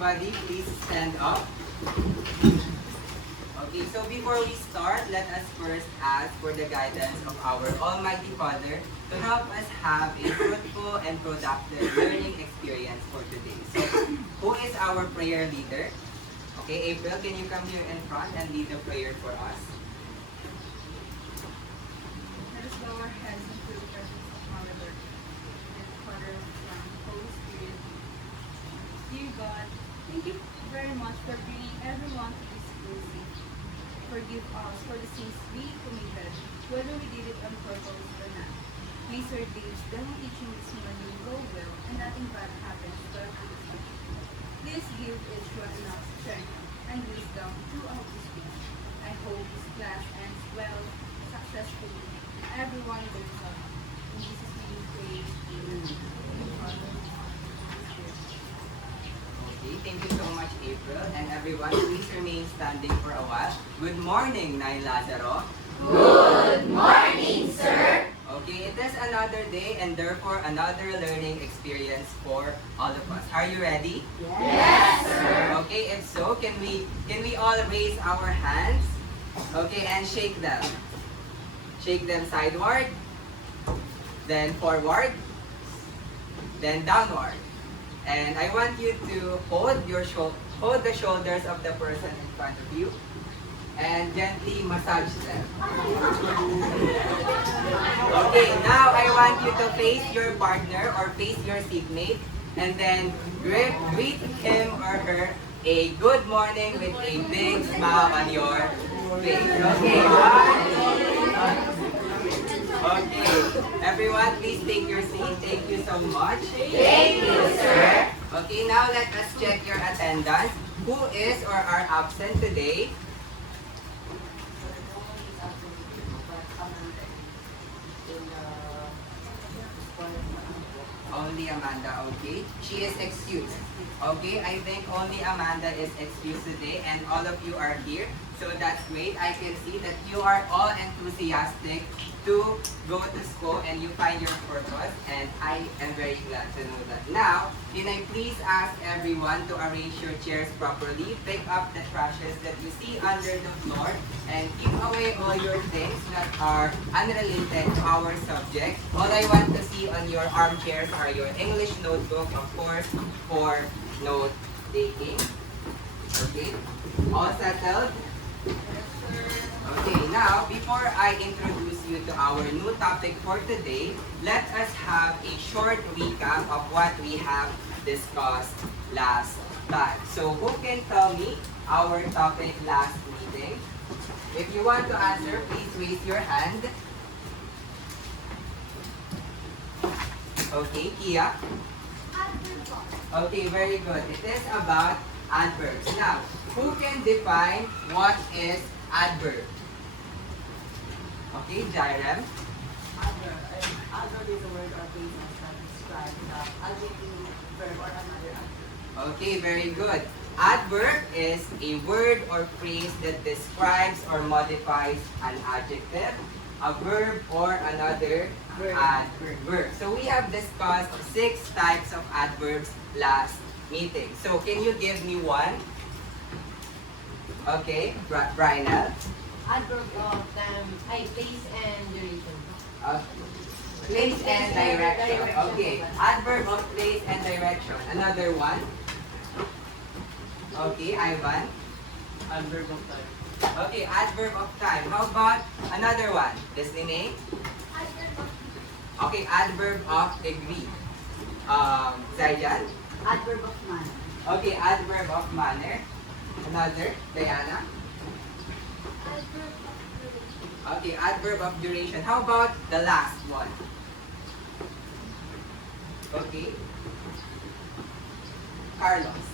everybody please stand up? Okay, so before we start, let us first ask for the guidance of our Almighty Father to help us have a fruitful and productive learning experience for today. So, who is our prayer leader? Okay, April, can you come here in front and lead the prayer for us? Let us bow our heads into the presence of our Lord, and Father, Son, Holy Spirit. Dear God, thank you very much for bringing everyone to this school safe. Forgive us for the sins we committed, whether we did it on purpose or not. May Sir Dave's demo teaching this morning go well and nothing bad happens to our students. Please give each one enough strength and wisdom throughout this week. I hope this class ends well, successfully. Everyone goes up. In Jesus' name we pray. Amen. Okay, thank you so much, April. And everyone, please remain standing for a while. Good morning, Nay Lazaro. Good morning, sir. Okay, it is another day and therefore another learning experience for all of us. Are you ready? Yes, sir. Okay, if so, can we all raise our hands? Okay, and shake them. Shake them sideward, then forward, then downward. And I want you to hold the shoulders of the person in front of you and gently massage them. Okay, now I want you to face your partner or face your seatmate and then greet him or her a good morning with a big smile on your face. Okay, okay, everyone, please take your seat. Thank you so much. Thank you, sir. Okay, now let us check your attendance. Who is or are absent today? Only Amanda, okay? She is excused. Okay, I think only Amanda is excused today and all of you are here. So that's great. I can see that you are all enthusiastic to go to school and you find your purpose and I am very glad to know that. Now, can I please ask everyone to arrange your chairs properly, pick up the trashes that you see under the floor and keep away all your things that are unrelated to our subject. All I want to see on your armchairs are your English notebook, of course, for note taking. Okay, all settled? Okay, now, before I introduce you to our new topic for today, let us have a short recap of what we have discussed last time. So, who can tell me our topic last meeting? If you want to answer, please raise your hand. Okay, Kia? Okay, very good. It is about adverbs. Now, who can define what is adverb? Okay, Jairem. Adverb is a word or phrase that describes the adjective, verb, or another adverb. Okay, very good. Adverb is a word or phrase that describes or modifies an adjective, a verb, or another adverb. So we have discussed 6 types of adverbs last meeting. So can you give me one? Okay, Brianel. Adverb of place and duration. Place and direction. Okay, adverb of place and direction. Another one. Okay, Ivan. Adverb of time. Okay, adverb of time. How about another one? Destiny. Okay, adverb of degree. Zayan. Adverb of manner. Okay, adverb of manner. Another, Diana. Okay, adverb of duration. How about the last one? Okay. Carlos.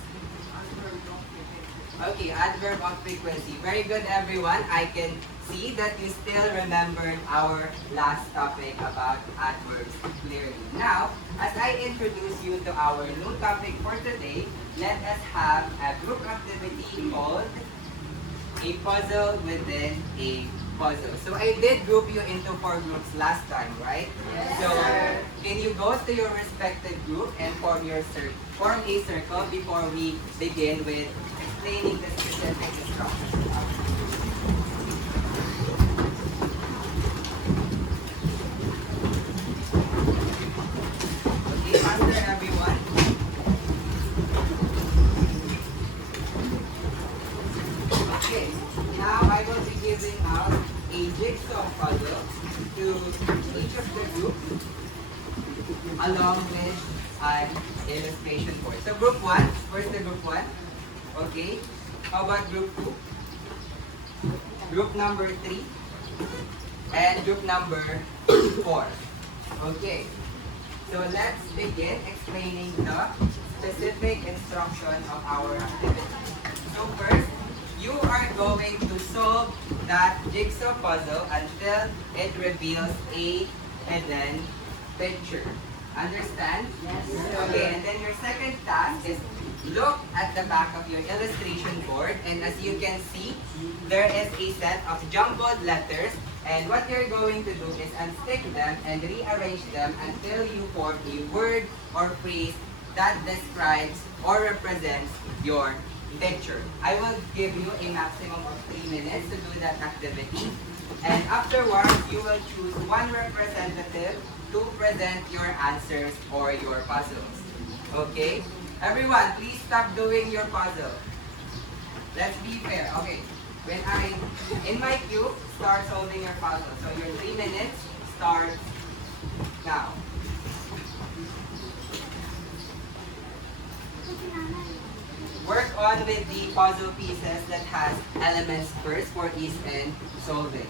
Okay, adverb of frequency. Very good, everyone. I can see that you still remembered our last topic about adverbs clearly. Now, as I introduce you to our new topic for today, let us have a group activity called a puzzle within a puzzle. So I did group you into 4 groups last time, right? Yes, So sir. can you go to your respective group and form a circle before we begin with explaining the specific instructions? Okay, faster everyone. Okay, now I will be giving out a jigsaw puzzle to each of the groups along with an illustration board. So group 1, where's the group 1? Okay, how about group 2? Group number 3? And group number 4. Okay, so let's begin explaining the specific instruction of our activity. So first, you are going to solve that jigsaw puzzle until it reveals a hidden picture. Understand? Yes, sir. Okay, and then your second task is look at the back of your illustration board, and as you can see, there is a set of jumbled letters, and what you're going to do is unstick them and rearrange them until you form a word or phrase that describes or represents your picture. I will give you a maximum of 3 minutes to do that activity, and afterwards, you will choose one representative to present your answers or your puzzles. Okay? Everyone, please stop doing your puzzle. Let's be fair. Okay. When I, in my cue, start solving your puzzle. So your 3 minutes starts now. Work on with the puzzle pieces that has elements first for ease in solving.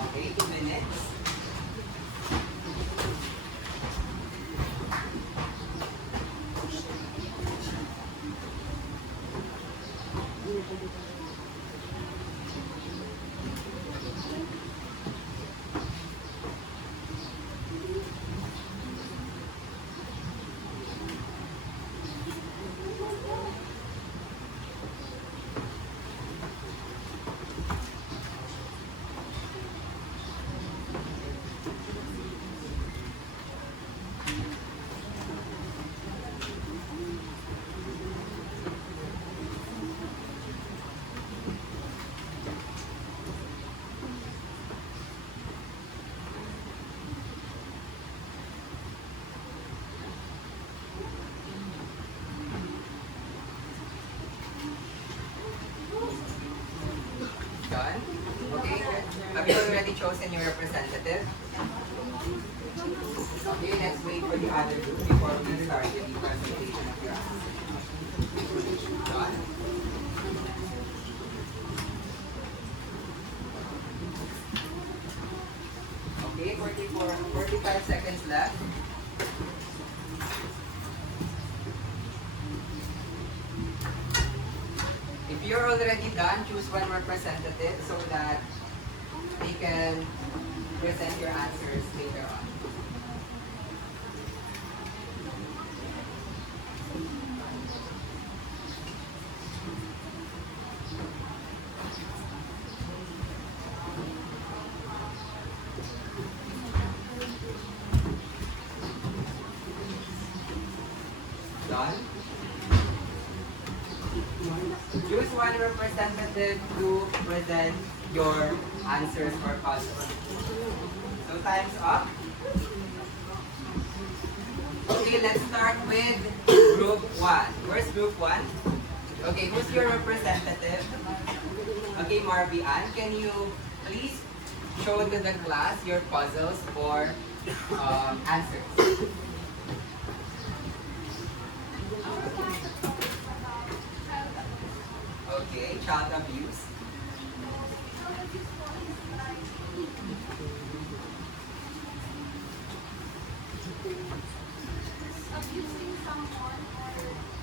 Okay, 2 minutes. Done? Okay, good. Have you already chosen your representative? Okay, let's wait for the other group before we start the presentation of your answer. Done? Okay, 45 seconds left. If you're already done, choose one representative so that they can present your answers later on. Done? Choose one representative to present your answers or puzzles. So time's up. Okay, let's start with group 1. Where's group 1? Okay, who's your representative? Okay, Marby Ann, can you please show to the class your puzzles or answers? Okay, child abuse. Abusing someone, or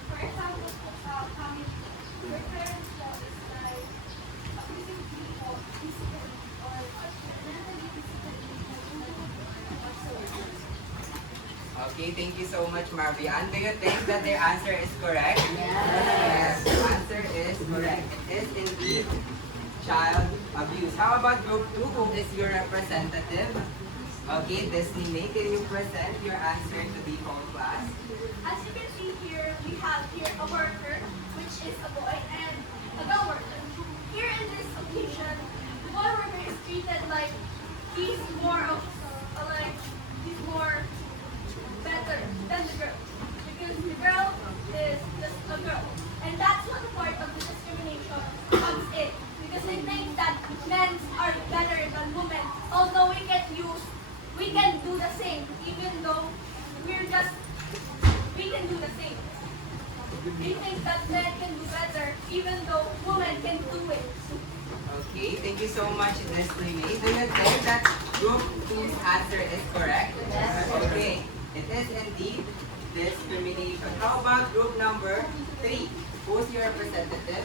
for example, coming your parents' love is like abusing people physically or mentally, physically, emotionally, whatsoever. Okay, thank you so much, Marby Ann. Do you think that the answer is correct? Yes, the answer is correct. It is indeed child abuse. How about group 2? Who is your representative? Okay, Disney May, can you present your answer to the whole class? As you can see here, we have here a worker, which is a boy, and a girl worker. Here in this occasion, the boy worker is treated like he's more of he's more better than the girl, because the girl is just a girl, and that's what the part of the discrimination comes in, because they think that men are better than women, although we can do the same, even though we can do the same. They think that men can do better, even though women can do it. Okay, thank you so much, Disney May. Do you think that group 2's answer is correct? Yes. Okay, it is indeed discrimination. How about group number 3? Who's your representative?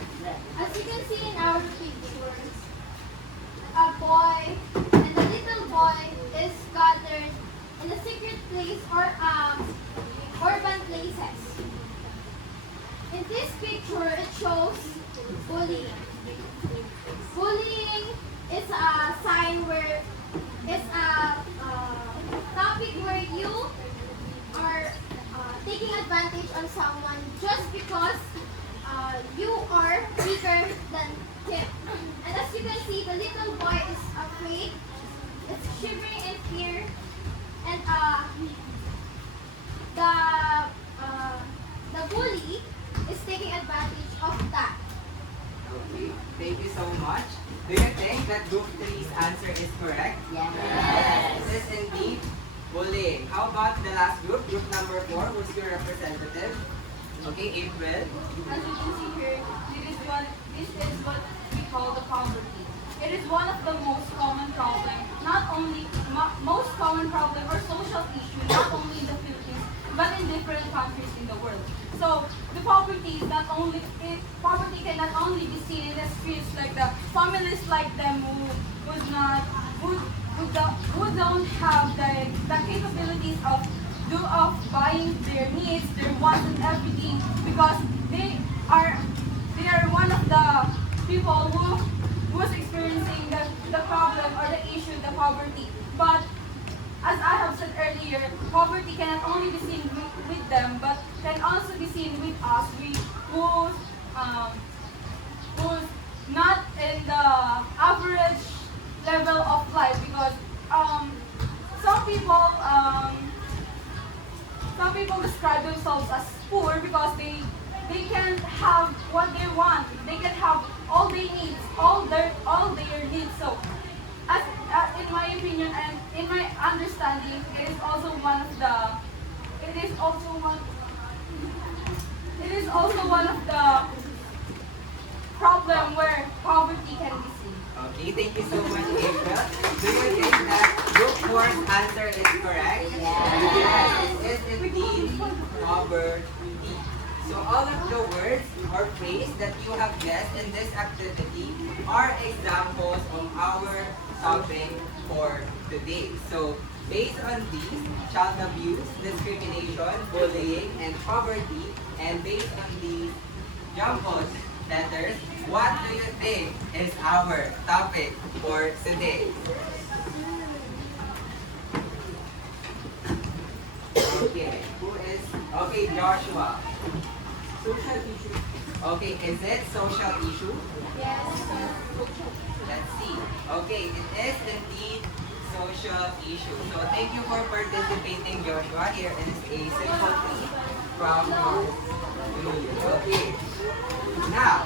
As you can see in our picture, a boy and a little boy is gathered in a secret place or urban places. In this picture, it shows bullying. Bullying is a sign where it's a topic where you are taking advantage on someone just because you are bigger than him. And as you can see, the little boy is afraid, it's shivering in fear, and the bully is taking advantage of that. Okay, thank you so much. Do you think that group 3's answer is correct? Yes. It is indeed bullying. How about the last group, group number 4? Who's your representative? Okay, April. As you can see here, this is what we call the poverty. It is one of the most common problem, not only most common problem or social issue, not only in the Philippines, but in different countries in the world. So the poverty can not only be seen in the streets, like the families like them who don't have the capabilities of buying their needs, their wants and everything, because they are one of the people who was experiencing the problem or the issue, the poverty. But as I have said earlier, poverty cannot only be seen with them, but can also be seen with us, who's not in the average level of life, because some people describe themselves as poor because they can have what they want. They can have all they need, all their needs. So, as in my opinion and in my understanding, it is also one of the problem where poverty can be seen. Okay, thank you so much, April. Do you think that group 4's answer is correct? Yes. It is indeed poverty. So all of the words or phrase that you have guessed in this activity are examples of our topic for today. So based on these, child abuse, discrimination, bullying, and poverty, and based on these jumbled letters, what do you think is our topic for today? Okay, okay, Joshua. Social issue. Okay, is it social issue? Yes. Let's see. Okay, it is indeed social issue. So thank you for participating, Joshua. Here is a simple thing from yours. Okay. Now,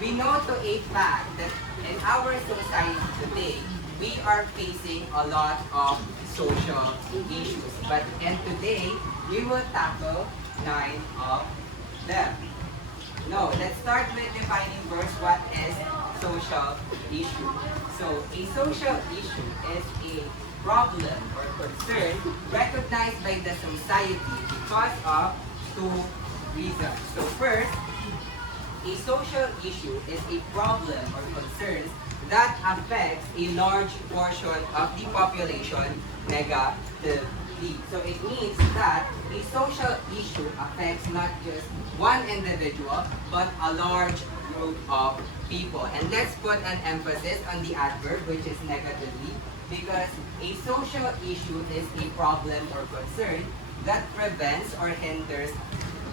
we know to a fact that in our society today, we are facing a lot of social issues. And today, we will tackle 9 of them. No, let's start with defining first what is social issue. So, a social issue is a problem or concern recognized by the society because of 2 reasons. So first, a social issue is a problem or concern that affects a large portion of the population negatively. So it means that a social issue affects not just one individual, but a large group of people. And let's put an emphasis on the adverb, which is negatively, because a social issue is a problem or concern that prevents or hinders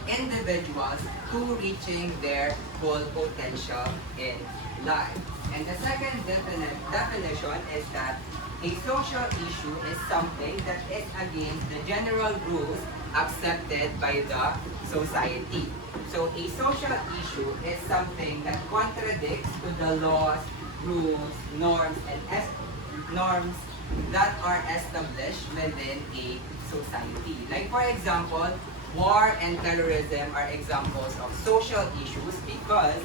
individuals to reaching their full potential in life. And the second definition is that a social issue is something that is against the general rules accepted by the society. So a social issue is something that contradicts to the laws, rules, norms, and norms that are established within a society. Like for example, war and terrorism are examples of social issues because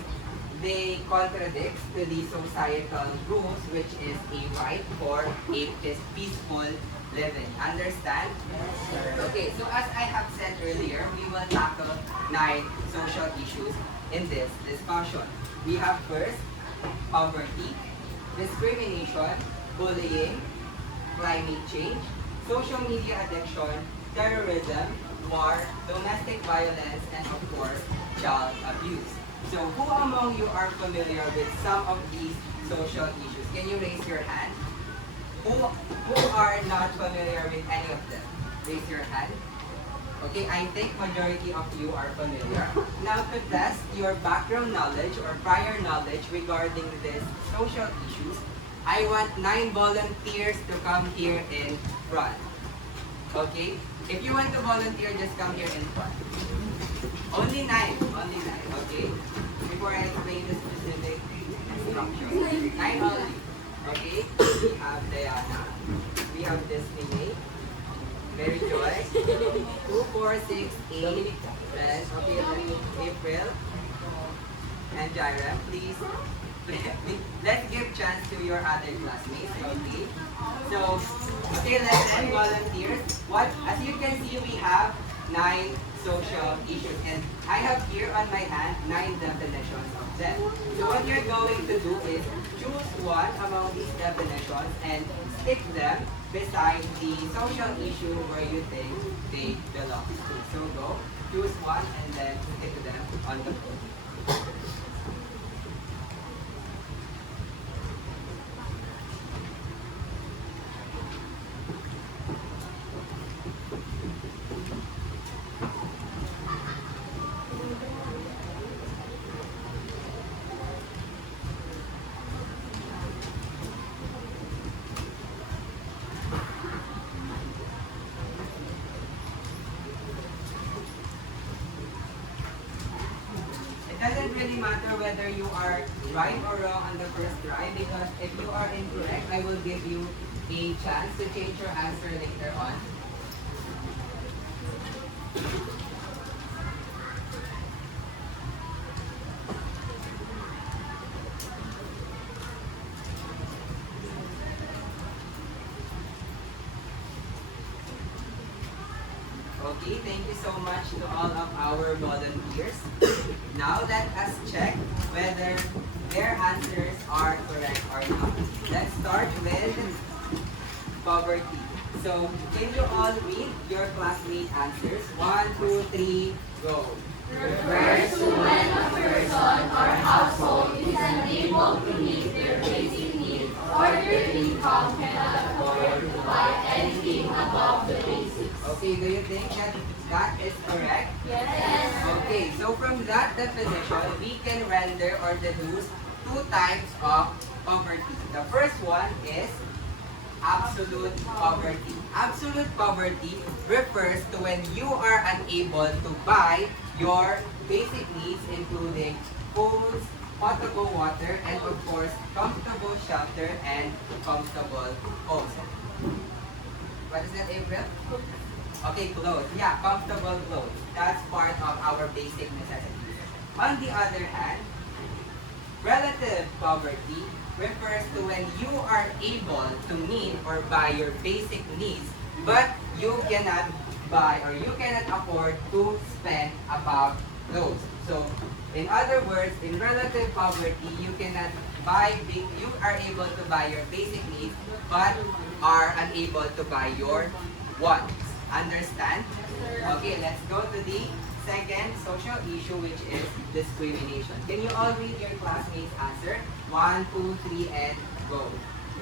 they contradict to the societal rules, which is a right for a peaceful living. Understand? Okay, so as I have said earlier, we will tackle 9 social issues in this discussion. We have first, poverty, discrimination, bullying, climate change, social media addiction, terrorism, war, domestic violence, and of course, child abuse. So who among you are familiar with some of these social issues? Can you raise your hand? Who are not familiar with any of them? Raise your hand. Okay, I think majority of you are familiar. Now to test your background knowledge or prior knowledge regarding these social issues, I want 9 volunteers to come here in front. Okay? If you want to volunteer, just come here in front. Only 9. Only 9. Okay? Before I explain the specific instructions. 9 only. Okay? We have Diana. We have Destiny. Mary Joy. 2, 4, 6, 8. Then, okay, April. And Jaira, please. Let's give chance to your other classmates. Okay? So, okay, let's end volunteers. As you can see, we have 9 social issues. And I have here on my hand 9 definitions of them. So what you're going to do is choose one among these definitions and stick them beside the social issue where you think they belong to. So go, choose one and then stick them on the board. It doesn't really matter whether you are right or wrong on the first try, because if you are incorrect, I will give you a chance to change your answer later on. Okay, thank you so much to all of our volunteers. Now let us check whether their answers are correct or not. Let's start with poverty. So, can you all read your classmate answers? 1, 2, 3, go. Refers to when a person or household is unable to meet their basic needs or their income cannot afford to buy anything above the basics. Okay, do you think that that is correct? Yes. Okay, so from that definition, we can render or deduce 2 types of poverty. The first one is absolute poverty. Absolute poverty refers to when you are unable to buy your basic needs including food, potable water, and of course, comfortable shelter and comfortable homes. What is that, April? Okay, clothes. Yeah, comfortable clothes. That's part of our basic necessities. On the other hand, relative poverty refers to when you are able to meet or buy your basic needs, but you cannot buy or you cannot afford to spend about those. So, in other words, in relative poverty, you cannot buy, you are able to buy your basic needs, but are unable to buy your wants. Understand? Okay, let's go to the second social issue, which is discrimination. Can you all read your classmates' answer? 1, 2, 3, and go.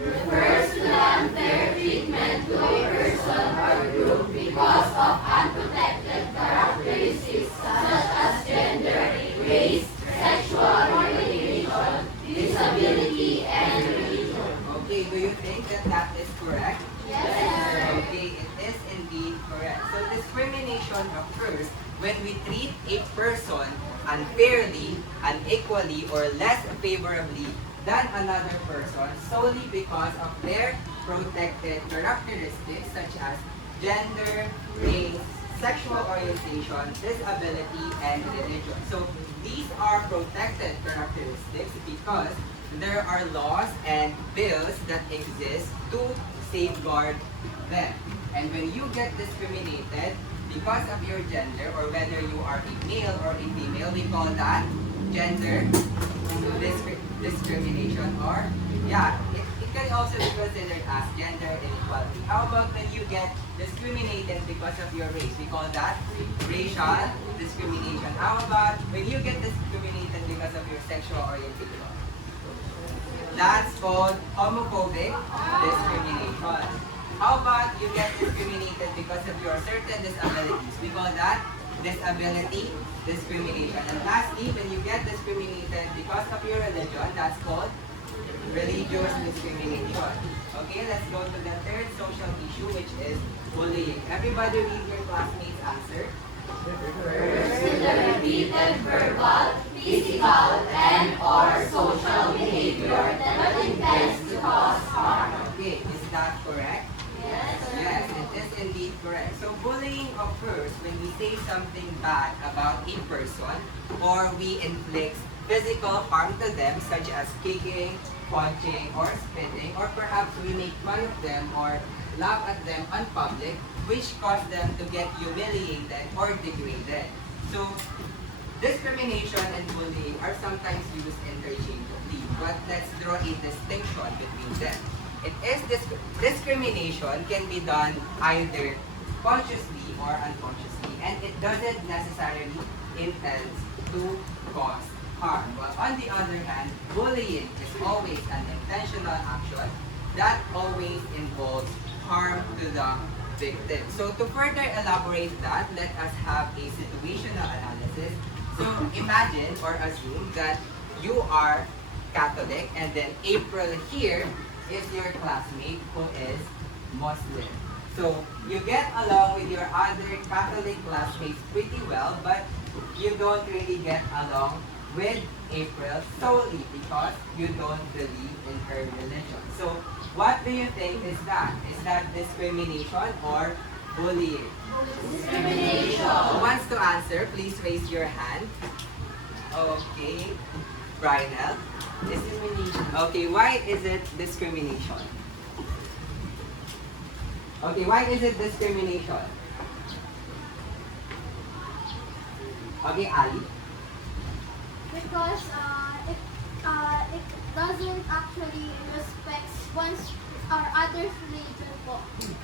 Refers to the unfair treatment to a person or group because of unprotected characteristics such as gender, race, sexual orientation, disability, and religion. Okay, do you think that that is correct? Yes, sir. Okay, it is indeed correct. So discrimination occurs when we treat a person unfairly, unequally, or less favorably than another person solely because of their protected characteristics such as gender, race, sexual orientation, disability, and religion. So these are protected characteristics because there are laws and bills that exist to safeguard them. And when you get discriminated because of your gender or whether you are a male or a female, we call that gender discrimination, or it can also be considered as gender inequality. How about when you get discriminated because of your race? We call that racial discrimination. How about when you get discriminated because of your sexual orientation? That's called homophobic discrimination. How about you get discriminated because of your certain disabilities? We call that disability discrimination. And lastly, when you get discriminated because of your religion, that's called religious discrimination. Okay, let's go to the third social issue, which is bullying. Everybody read your classmates' answer. Refers to the repeated verbal, physical, and or social behavior that intends to cause harm. Okay, is that correct? Yes, sir. Yes, it is indeed correct. So bullying occurs when we say something bad about a person or we inflict physical harm to them such as kicking, punching, or spitting, or perhaps we make fun of them or laugh at them on public, which cause them to get humiliated or degraded. So discrimination and bullying are sometimes used interchangeably, but let's draw a distinction between them. It is discrimination can be done either consciously or unconsciously, and it doesn't necessarily intend to cause harm. But on the other hand, bullying is always an intentional action that always involves harm to the victim. So to further elaborate that, let us have a situational analysis. So imagine or assume that you are Catholic and then April here is your classmate who is Muslim. So you get along with your other Catholic classmates pretty well, but you don't really get along with April solely because you don't believe in her religion. So what do you think is that? Is that discrimination or bullying? Discrimination. Who wants to answer? Please raise your hand. Okay. Brynel? Discrimination. Okay, why is it discrimination? Okay, why is it discrimination? Okay, Ali? Because it doesn't actually respect one's or other's religion po.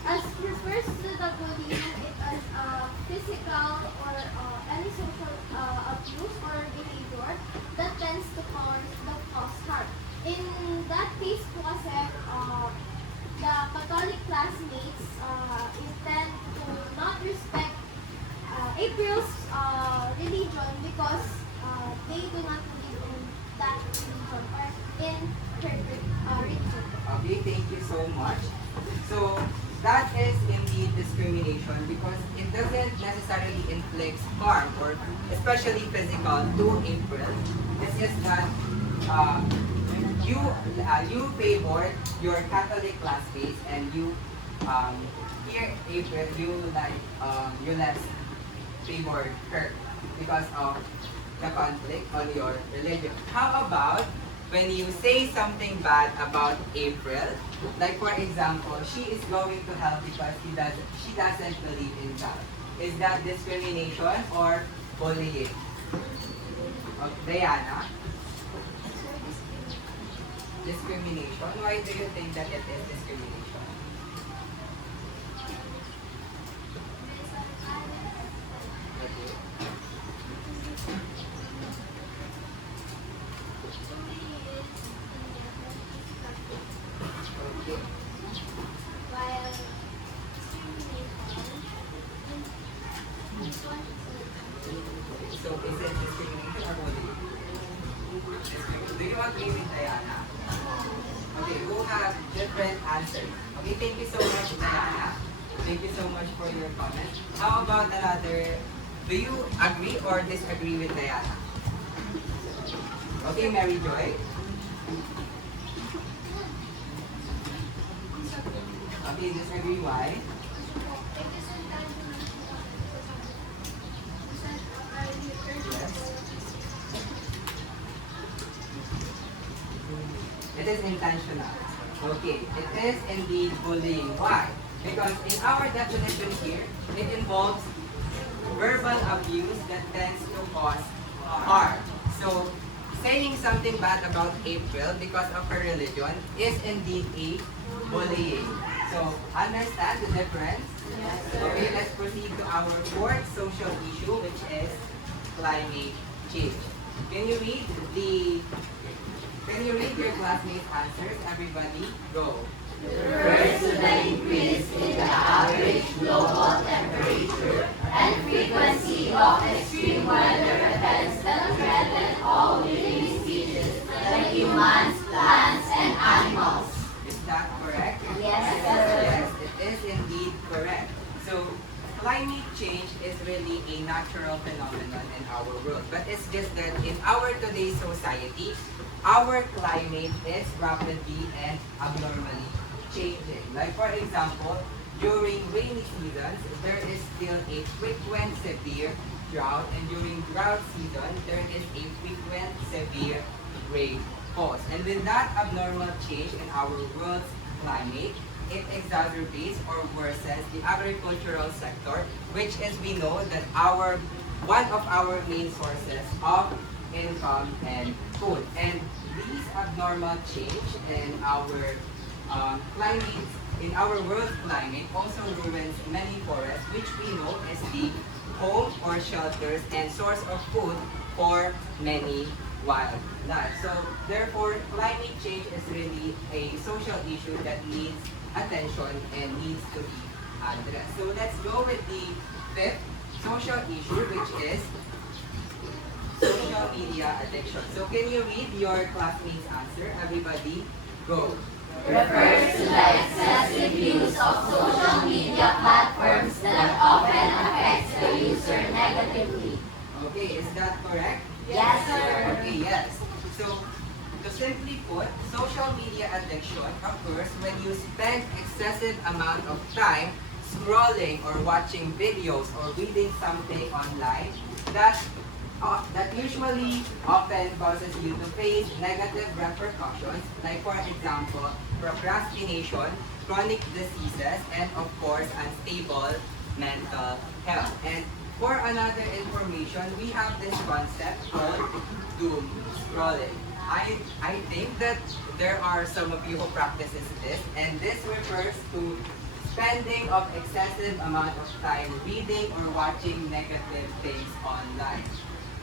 As refers to the bullying, it as physical or any social abuse or behavior that tends to cause harm. In that case po kasi, the Catholic classmates intend to not respect April's religion because they do not believe in that religion or in her religion. Okay, thank you so much. especially physical, to April. It's just that uh, you favored your Catholic classmates, and um, here April you less favored her because of the conflict on your religion. How about when you say something bad about April? Like for example, she is going to hell because she doesn't believe in God. Is that discrimination or bullying? Diana? Discrimination? Why do you think that it is discrimination? Okay. Okay. So is it discrimination or bullying? Do you agree with Diana? Okay, who have different answers? Okay, thank you so much, Diana. Thank you so much for your comment. How about another? Do you agree or disagree with Diana? Okay, Mary Joy. Okay, disagree. Why? Yes. It is intentional. Okay, it is indeed bullying. Why? Because in our definition here, it involves verbal abuse that tends to cause harm. So, saying something bad about April because of her religion is indeed a bullying. So, understand the difference? Okay, let's proceed to our fourth social issue, which is climate change. Can you read the Can you read your classmates' answers? Everybody, go. Refers to the increase in the average global temperature and frequency of extreme weather events that threaten all living species like humans, plants, and animals. Is that correct? Yes, sir. Yes, it is indeed correct. So, climate change is really a natural phenomenon in our world. But it's just that in our today's society, our climate is rapidly and abnormally changing. Like for example, during rainy seasons, there is still a frequent severe drought, and during drought season, there is a frequent severe rainfalls. And with that abnormal change in our world's climate, it exacerbates or worsens the agricultural sector, which is we know that one of our main sources of income and food. And these abnormal change in our climate, in our world climate, also ruins many forests, which we know is the home or shelters and source of food for many wildlife. So therefore, climate change is really a social issue that needs attention and needs to be addressed. So let's go with the fifth social issue, which is social media addiction. So can you read your classmates' answer? Everybody, go. Refers to the excessive use of social media platforms that often affects the user negatively. Okay, is that correct? Yes, sir. Okay, yes. So, to simply put, social media addiction occurs when you spend excessive amount of time scrolling or watching videos or reading something online that usually often causes you to face negative repercussions, like for example, procrastination, chronic diseases, and of course, unstable mental health. And for another information, we have this concept called doom scrolling. I think that there are some of you who practices this, and this refers to spending of excessive amount of time reading or watching negative things online.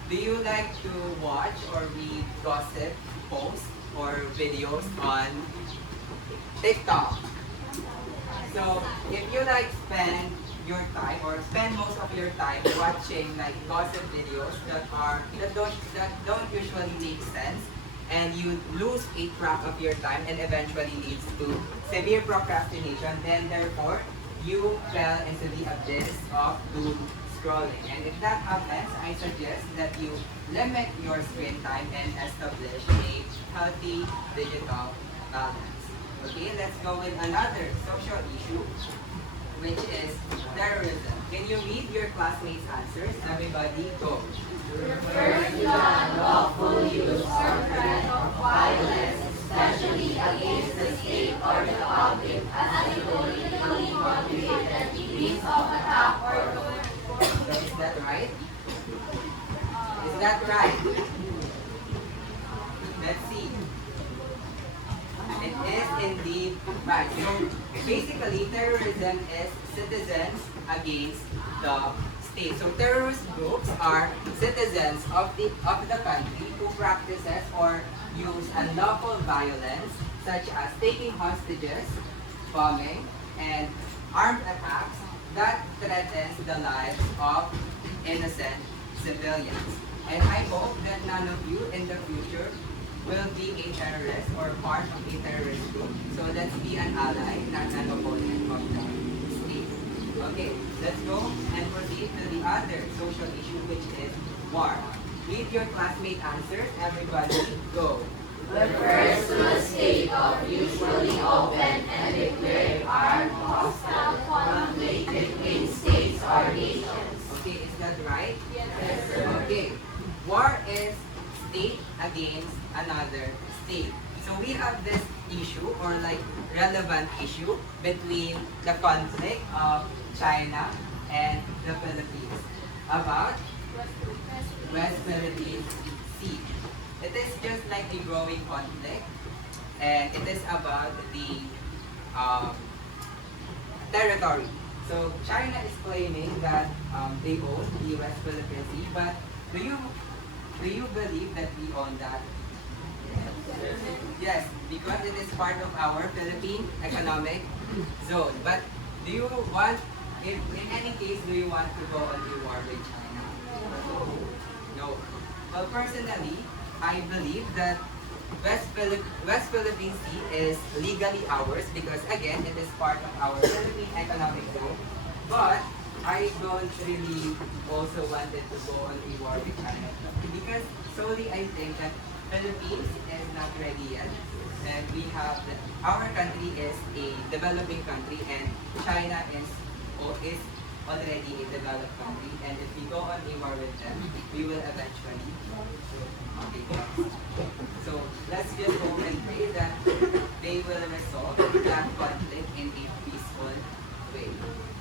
Do you like to watch or read gossip posts or videos on TikTok? So if you like spend your time or spend most of your time watching like gossip videos that don't usually make sense, and you lose a track of your time and eventually leads to severe procrastination, then therefore you fell into the abyss of doom scrolling. And if that happens, I suggest that you limit your screen time and establish a healthy digital balance. Okay, let's go with another social issue, which is terrorism. Can you read your classmates' answers? Everybody go. Refers to the unlawful use or threat of violence, especially against the state or the public, as a politically motivated means of attack or So is that right? Is that right? Let's see. It is indeed right. So basically, terrorism is citizens against the state. So terrorist groups are citizens of the country who practices or use unlawful violence, such as taking hostages, bombing, and armed attacks that threatens the lives of innocent civilians. And I hope that none of you in the future will be a terrorist or part of a terrorist group. So let's be an ally, not an opponent of the state. Okay, let's go and proceed to the other social issue, which is war. Read your classmate answers. Everybody go. refers to the state of usually open and declared armed hostile conflict between states or nations. Okay, is that right? Yes, sir. Okay. War is state against another state. So we have this issue or like relevant issue between the conflict of China and the Philippines about West Philippine Sea. It is just like a growing conflict, and it is about the territory. So China is claiming that they own the West Philippine Sea, but do you believe that we own that? Yes, because it is part of our Philippine economic zone. But do you want, if in any case, do you want to go on a war with China? No. Well, personally, I believe that West Philippine Sea is legally ours because again, it is part of our Philippine economic zone. But I don't really also wanted to go on a war with China because solely I think that Philippines is not ready yet, and we have our country is a developing country, and China is already a developed country, and if we go on a war with them, we will eventually be lost. So let's just hope and pray that they will resolve that conflict in a peaceful way.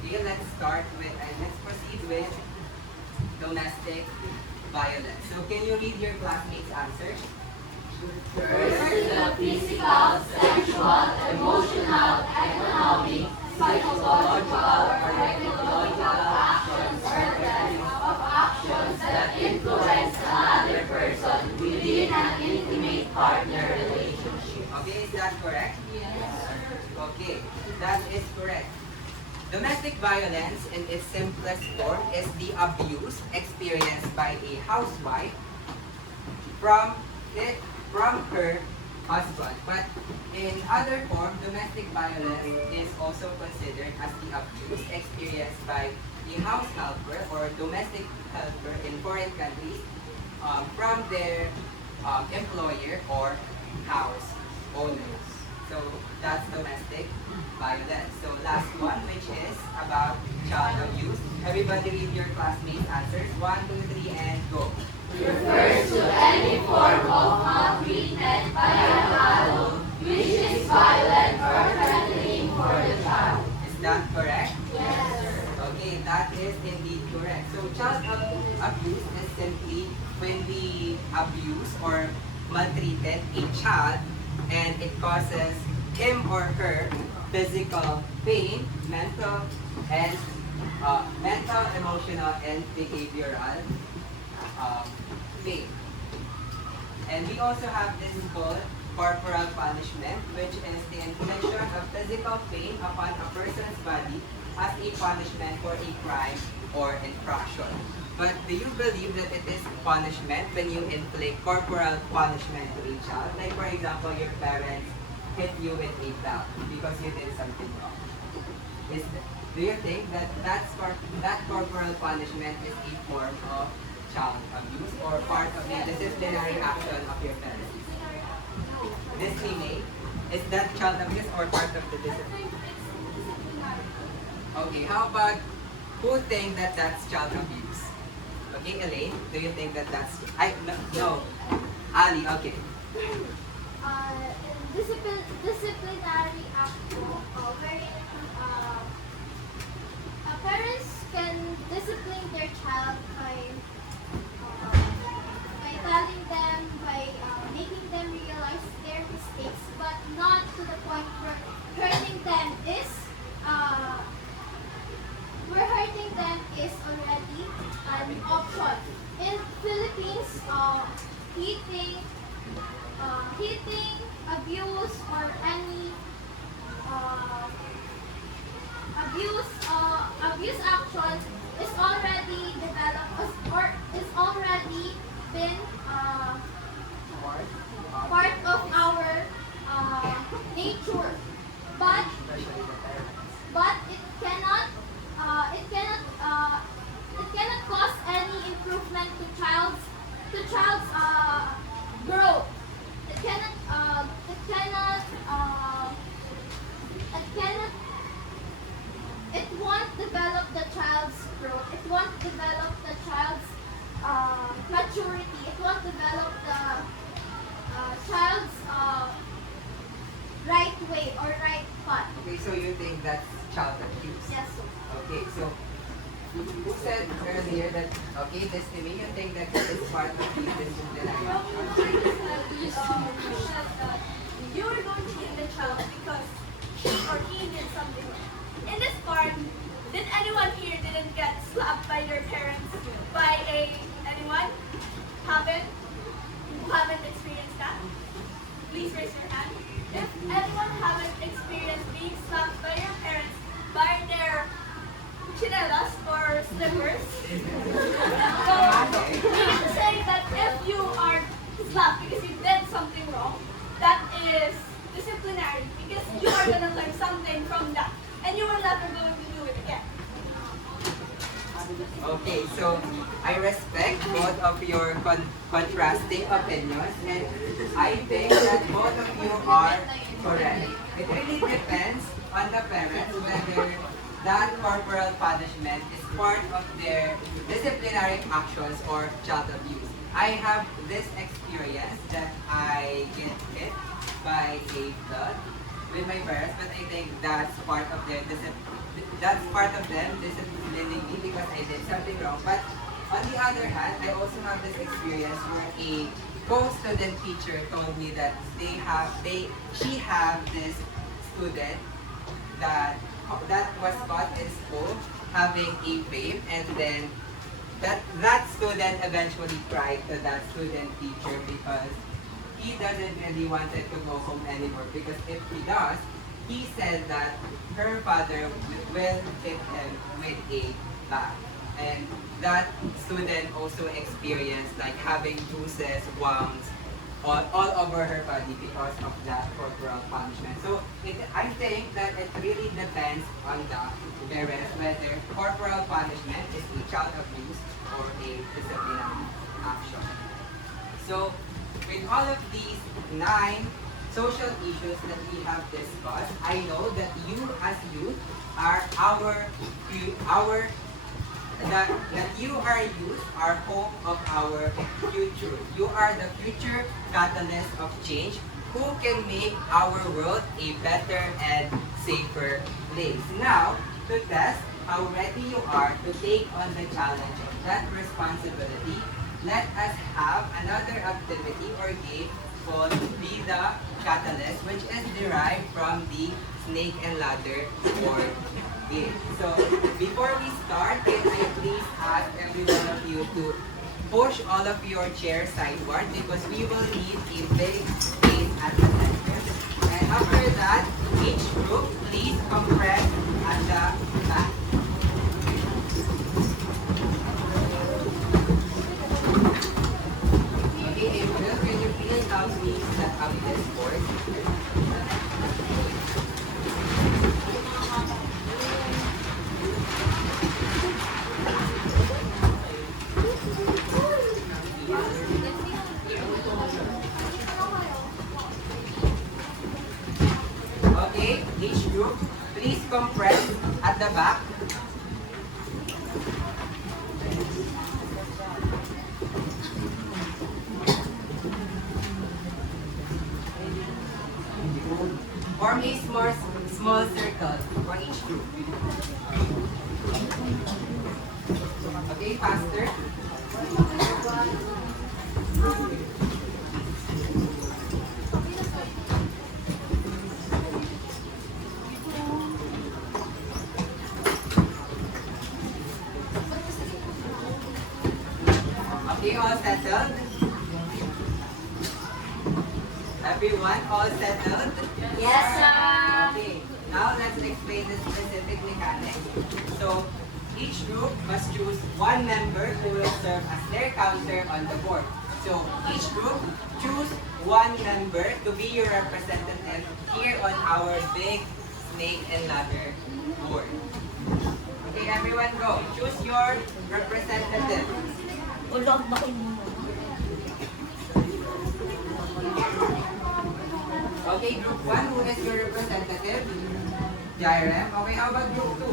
Okay, let's start with and let's proceed with domestic violence. So can you read your classmates' answers? Refers to the physical, sexual, emotional, economic, psychological, or technological actions or threats of actions that influence another person within an intimate partner relationship. Okay, is that correct? Yes. Okay, that is correct. Domestic violence in its simplest form is the abuse experienced by a housewife from her husband. But in other form, domestic violence is also considered as the abuse experienced by a house helper or domestic helper in foreign countries from their employer or house owners. So that's domestic violence. So last one, which is about child abuse. Everybody read your classmates' answers. 1, 2, 3, and go. Refers to any form of maltreatment by an adult which is violent or threatening for the child. Is that correct? Yes, sir. Okay, that is indeed correct. So child abuse is simply when we abuse or maltreated a child and it causes him or her physical pain, mental, emotional, and behavioral pain. And we also have this called corporal punishment, which is the infliction of physical pain upon a person's body as a punishment for a crime or infraction. But do you believe that it is punishment when you inflict corporal punishment to a child? Like for example, your parents hit you with a belt because you did something wrong. do you think that that corporal punishment is a form of child abuse or part of the disciplinary action of your parents? Discipline, is that child abuse or part of the discipline? Okay, how about who think that that's child abuse? Okay, Elaine, do you think that that's... no. Ali, okay. Uh, disciplinary action wherein parents can discipline their child by telling them, by making them realize their mistakes, but not to the point where hurting them is already an option. In Philippines, hitting, abuse, or any uh, abuse action is already developed or is already been part of our nature, but it cannot cause any improvement to child's growth. It cannot it cannot it cannot it won't develop the child's growth. It won't develop the child's maturity. It won't develop the child's right way or right path. Okay, so you think that's child abuse? Yes, sir. Okay, so who said earlier that, okay, this to me, you think that this is part of the disciplinary action? You were going to hit the child because she or he did something wrong. In this part, did anyone here didn't get slapped by their parents by anyone? Who haven't experienced that? Please raise your hand. If anyone haven't experienced being slapped by your parents by their chinelas or slippers, so meaning to say that if you are slapped because you did something wrong, that is disciplinary because you are gonna learn something from that, and you are never going to do it again. Okay, so I respect both of your contrasting opinions, and I think that both of you are correct. It really depends on the parents whether that corporal punishment is part of their disciplinary actions or child abuse. I have this experience that I get hit by a flood with my parents, but I think that's part of their them disciplining me because I did something wrong. But on the other hand, I also have this experience where a co-student teacher told me that she have this student that was caught in school having a vape, and then that student eventually cried to that student teacher because he doesn't really wanted to go home anymore, because if he does, he said that her father will hit him with a bat. And that student also experienced like having bruises, wounds, all over her body because of that corporal punishment. So I think that it really depends on the parents whether corporal punishment is a child abuse or a disciplinary action. So with all of these 9 social issues that we have discussed, I know that you as youth are that you are youth are hope of our future. You are the future catalyst of change who can make our world a better and safer place. Now, to test how ready you are to take on the challenge of that responsibility, let us have another activity or game called Be the Catalyst, which is derived from the snake and ladder board game. So before we start, can I please ask every one of you to push all of your chairs sideward because we will need a big space at the center. And after that, each group please compress at the back. Okay, April, can you please help me set up this board? be faster. Okay, all settled? Everyone, all settled? Yes, sir. Okay, now let's explain the specific mechanics. So, each group must choose one member who will serve as their counter on the board. So, each group choose one member to be your representative here on our big snake and ladder board. Okay, everyone go. Choose your representative. Okay, group 1, who is your representative? Jairem. Okay, how about group 2?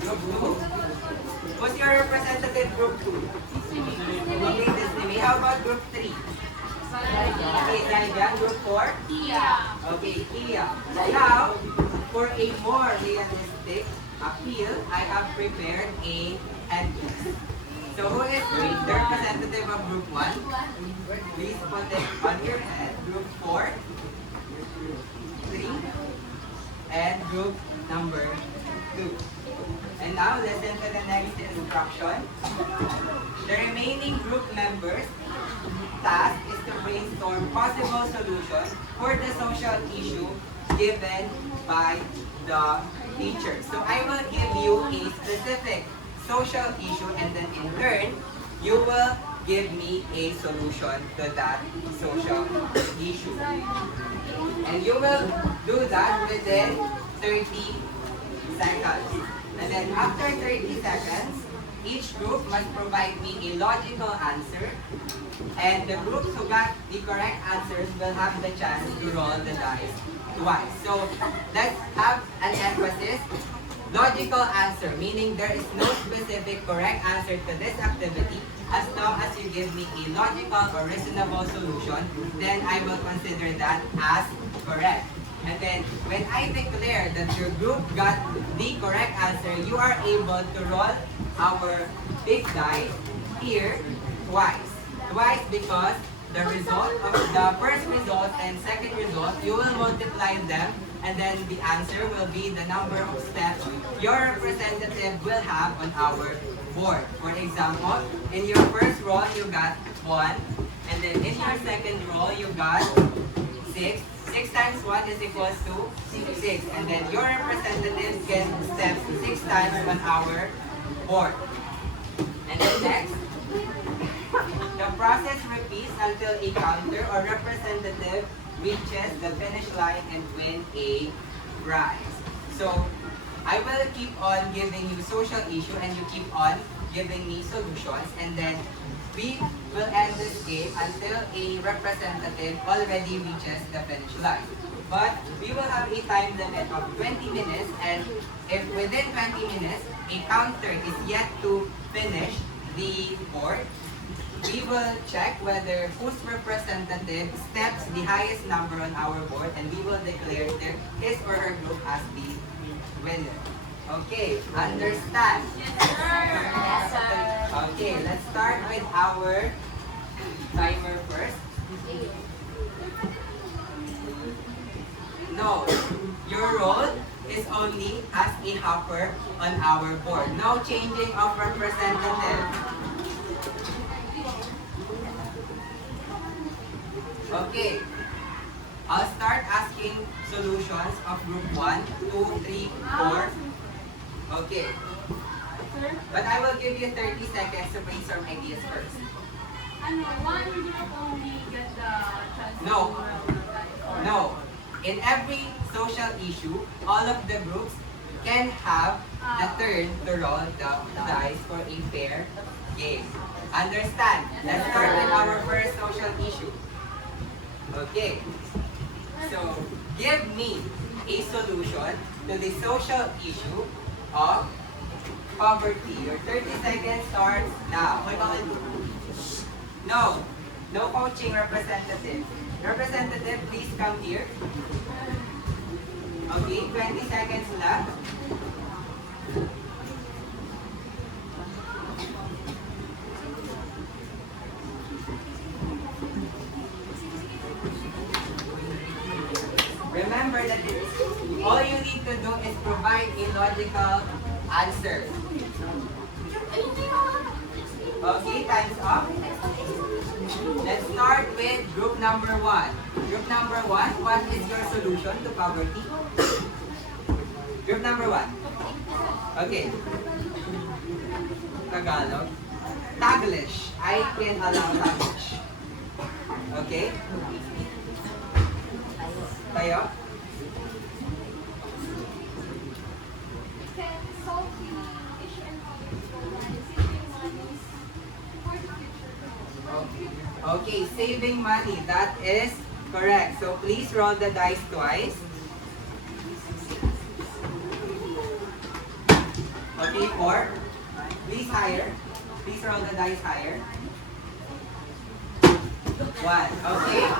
Group 2? Who's your representative, group 2? Okay, Disney. How about group 3? Okay, Zaijan. Group 4? Okay, Kia. Now, for a more realistic appeal, I have prepared a headpiece. So who is the representative of group 1? Please put it on your head. Group 4, 3, and group number 2. And now listen to the next instruction. The remaining group members' task is to brainstorm possible solutions for the social issue given by the teacher. So I will give you a specific social issue, and then in turn, you will give me a solution to that social issue. And you will do that within 30 seconds. And then after 30 seconds, each group must provide me a logical answer, and the groups who got the correct answers will have the chance to roll the dice twice. So let's have an emphasis. Logical answer, meaning there is no specific correct answer to this activity. As long as you give me a logical or reasonable solution, then I will consider that as correct. And then when I declare that your group got the correct answer, you are able to roll our big dice here twice. Twice because the result of the first result and second result, you will multiply them, and then the answer will be the number of steps your representative will have on our board. For example, in your first roll, you got 1, and then in your second roll, you got 6. 6 times 1 is equals to 6. And then your representative can step 6 times on our board. And then next, the process repeats until a counter or representative reaches the finish line and win a prize. So, I will keep on giving you social issue and you keep on giving me solutions, and then we will end this game until a representative already reaches the finish line. But we will have a time limit of 20 minutes, and if within 20 minutes a counter is yet to finish the board, we will check whether whose representative steps the highest number on our board, and we will declare his or her group as the winner. Okay, understand? Yes, sir. Okay, let's start with our timer first. No, your role is only as a hopper on our board. No changing of representative. Okay, I'll start asking solutions of group 1, 2, 3, 4. Okay, Sir, but I will give you 30 seconds to brainstorm ideas first. one group only get the chance No. to No, in every social issue, all of the groups can have the turn to roll the dice for a fair game. Understand? Let's start with our first social issue. Okay. So, give me a solution to the social issue of poverty. Your 30 seconds starts now. No. No coaching representative. Representative, please come here. Okay, 20 seconds left. to do is provide a logical answer. Okay, time's up. Let's start with group number 1. Group number 1, what is your solution to poverty? Group number 1. Okay. Tagalog. Taglish. I can allow Taglish. Okay? Tayo? Can solve the issue and poverty by saving money for the future. Okay, saving money. That is correct. So please roll the dice twice. Okay, 4. Please higher. Please roll the dice higher. 1. Okay.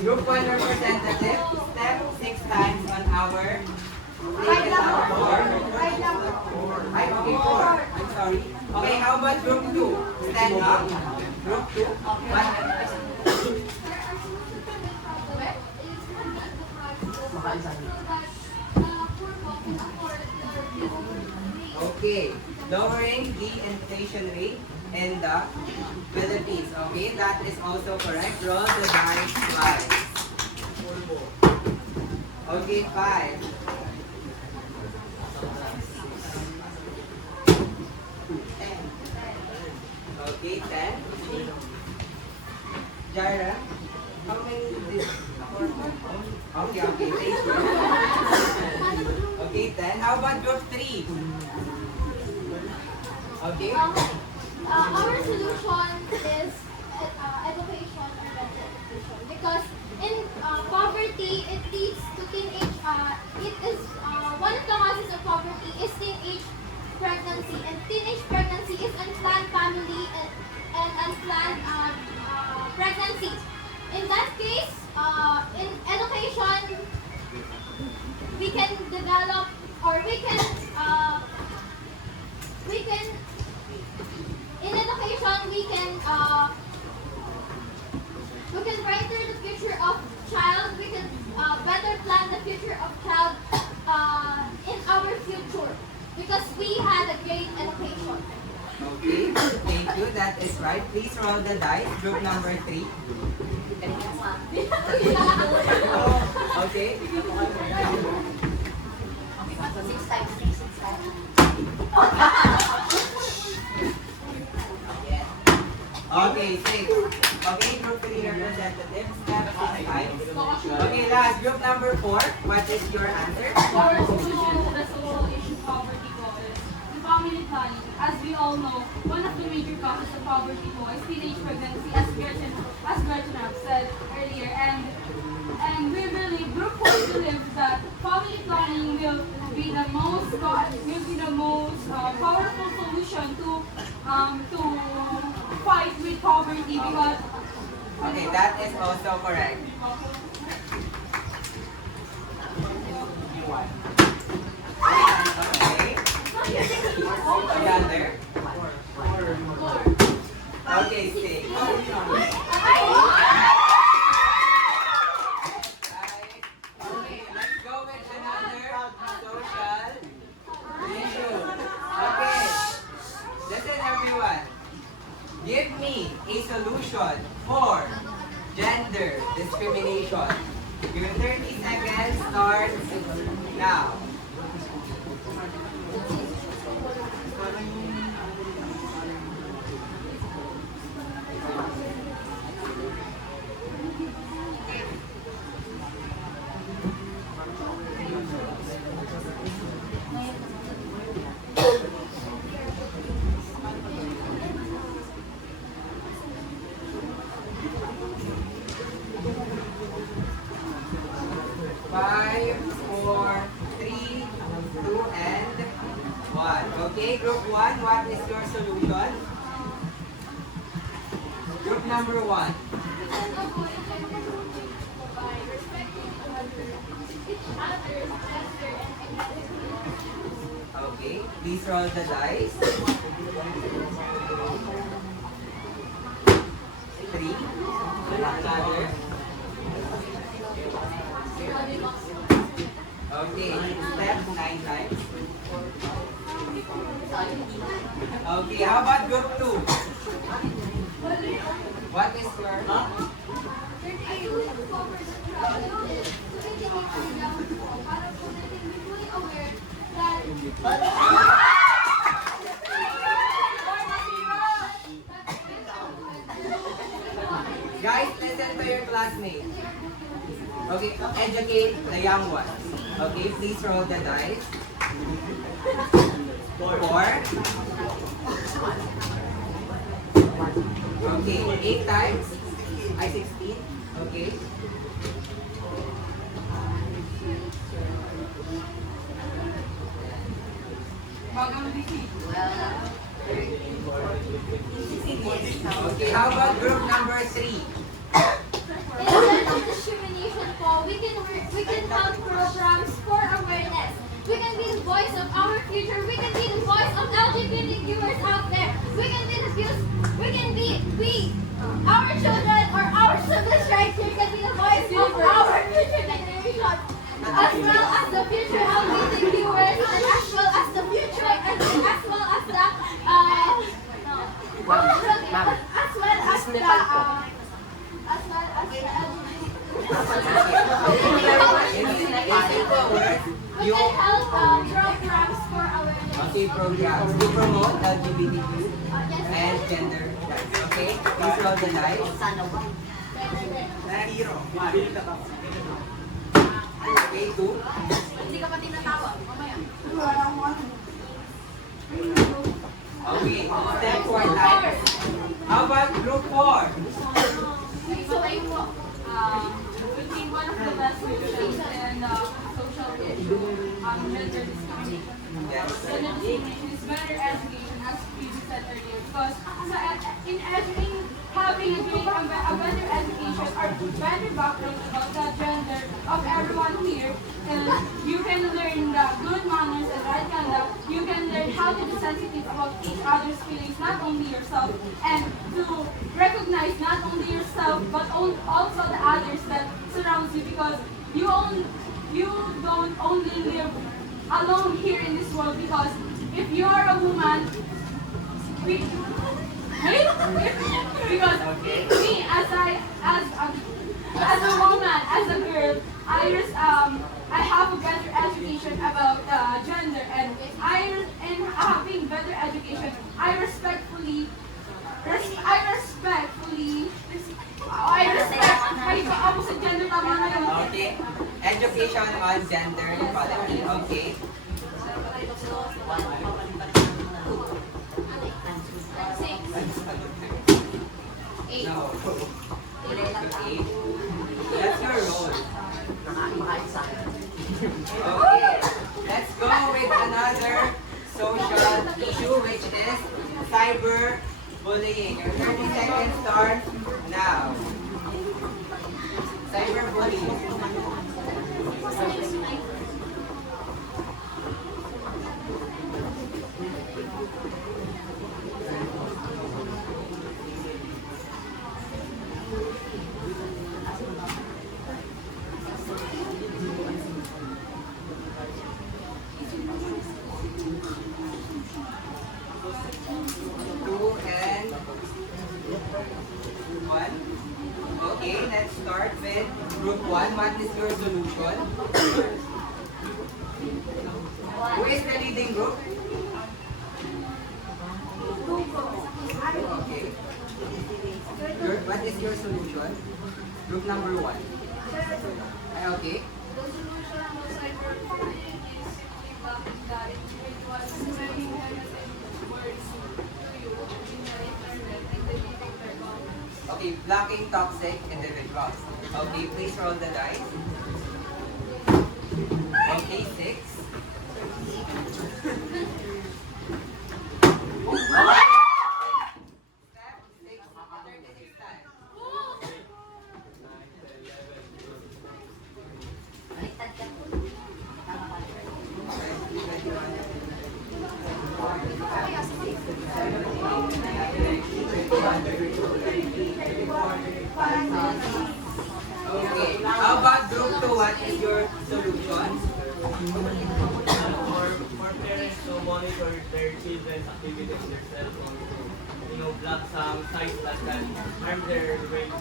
Group 1 representative, step 6 times on our board. Ay, okay, 4. I'm sorry. Okay, how about group 2? Stand up. Group 2. What? Okay, lowering the inflation rate in the Philippines. Okay, that is also correct. Roll the dice twice. Okay, 5. Okay, 10. Jara, how many did... Okay, thank you. Okay, 10. How about group 3? Okay. Our solution is education or better education because in poverty it leads to teenage. It is one of the causes of poverty is teenage pregnancy, and teenage pregnancy is unplanned family and unplanned pregnancy. In that case, in education, we can develop or we can in education we can brighter the future of child. We can better plan the future of child in our future because we had a great education. Okay, thank you. That is right. Please roll the dice. Group number 3. Okay. 6 times 3, 6 times. Okay, 6. Okay, group 3 representatives. Step 6 times. Okay, last. Group number 4. What is your answer? Our solution to the social issue poverty causes the family planning. As we all know, one of the major causes of poverty is teenage pregnancy, as Gretchen have said earlier. And we believe, Group 4 believes that family planning will be the most powerful solution to fight with poverty because. Okay, that is also correct. Okay. Another. Okay, 6. Okay, let's go with another social issue. Okay, listen everyone. Give me a solution for gender discrimination. Your 30 seconds starts now. Five, four, three, two, and 1. Okay, group 1, what is your solution? Group number 1. By respecting each other's gender and identity. Okay, please roll the dice. 3. Another. Okay, step 9 times. Okay, how about group 2? What is your... I will cover the travel is to indicate to them para po natin be fully aware that Guys, listen to your classmates. Okay, educate the young ones. Okay, please roll the dice. 4. Okay, 8 times. 16. Okay. Okay, how about group number 3? instead of discrimination po, we can have programs for awareness. We can be the voice of our future. We can be the voice of LGBT viewers out there. We can be the views. Our children or our siblings right here can be the voice of our future generation, as well as the future LGBT viewers, and as well as the future, and as well as the we You can help programs for awareness. okay programs to promote LGBTQ Yes. and gender rights. Okay, please roll the dice. Okay, 2. Hindi ka pa tinatawag. Mamaya. Okay, step 4 times. How about group 4? So, ayun po, we think one of the best solutions and social issue, gender discrimination. Yes. Gender discrimination is better education, as we said earlier, because in having a better education or better background about the gender of everyone here, and you can learn the good manners and right conduct. You can learn how to be sensitive about each other's feelings, not only yourself, and to recognize not only yourself but also the others that surrounds you, because you don't only live alone here in this world, because if you are a woman, because me as a woman, as a girl, I have a better education about gender, and having better education, I respect ako sa gender, tama na yun. Okay, education on gender equality. Okay. No. 8. That's your role. Okay, let's go with another social issue, which is cyberbullying. Your 30 seconds start now. Cyberbullying. Okay, let's start with group 1. What is your solution? Who is the leading group? Okay. What is your solution? Group number 1. Okay. The solution of cyberbullying is simply blocking the individuals sending negative words to you in the internet and deleting their comments. Okay, blocking toxic individuals. Okay, please roll the dice. Okay, 6. Step 6, 36 times. Okay, how about group 2? What is your solution? For parents to monitor their children's activities themselves or block some sites that can harm their brain or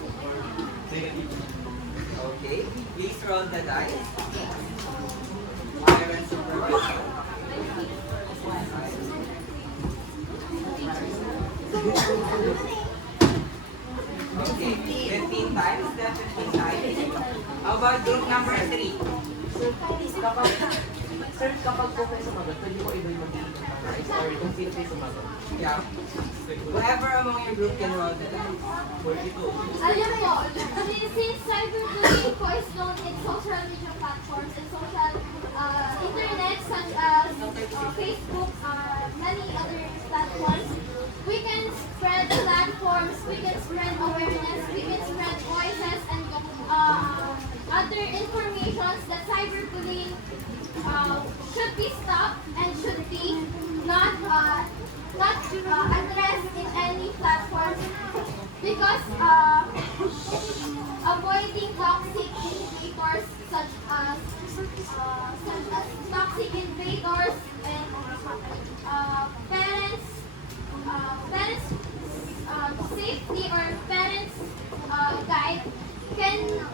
negative. Okay, please roll the dice. Iron supervisor. Okay, 15 times, the 15 times. How about group number 3? Kapag po kayo sumagot, pwede ko iba yung mag-iingat or kung sino kayo sumagot. Yeah. Whoever among your group can roll the dice. 42. Alam mo, since cyberbullying po is known in social media platforms and social internet such as Facebook, many other platforms, we can spread platforms, we can spread awareness, we can spread voices and other informations that cyberbullying should be stopped and should be not addressed in any platform because avoiding toxic indicators such as toxic invaders and parents safety or parents guide cannot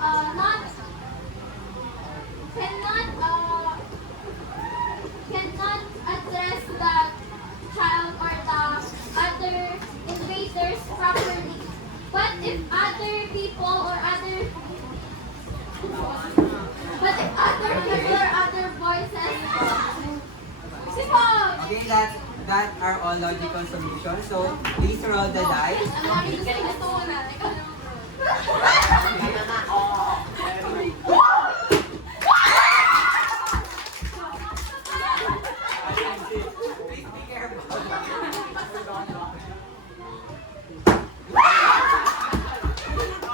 address the child or the other invaders properly. But if other people or other people or other voices, Sipon! Okay, that are all logical solutions. So please roll the dice. Ang lagi gusto yung gusto mo na. Ikaw naman, bro. Please be careful.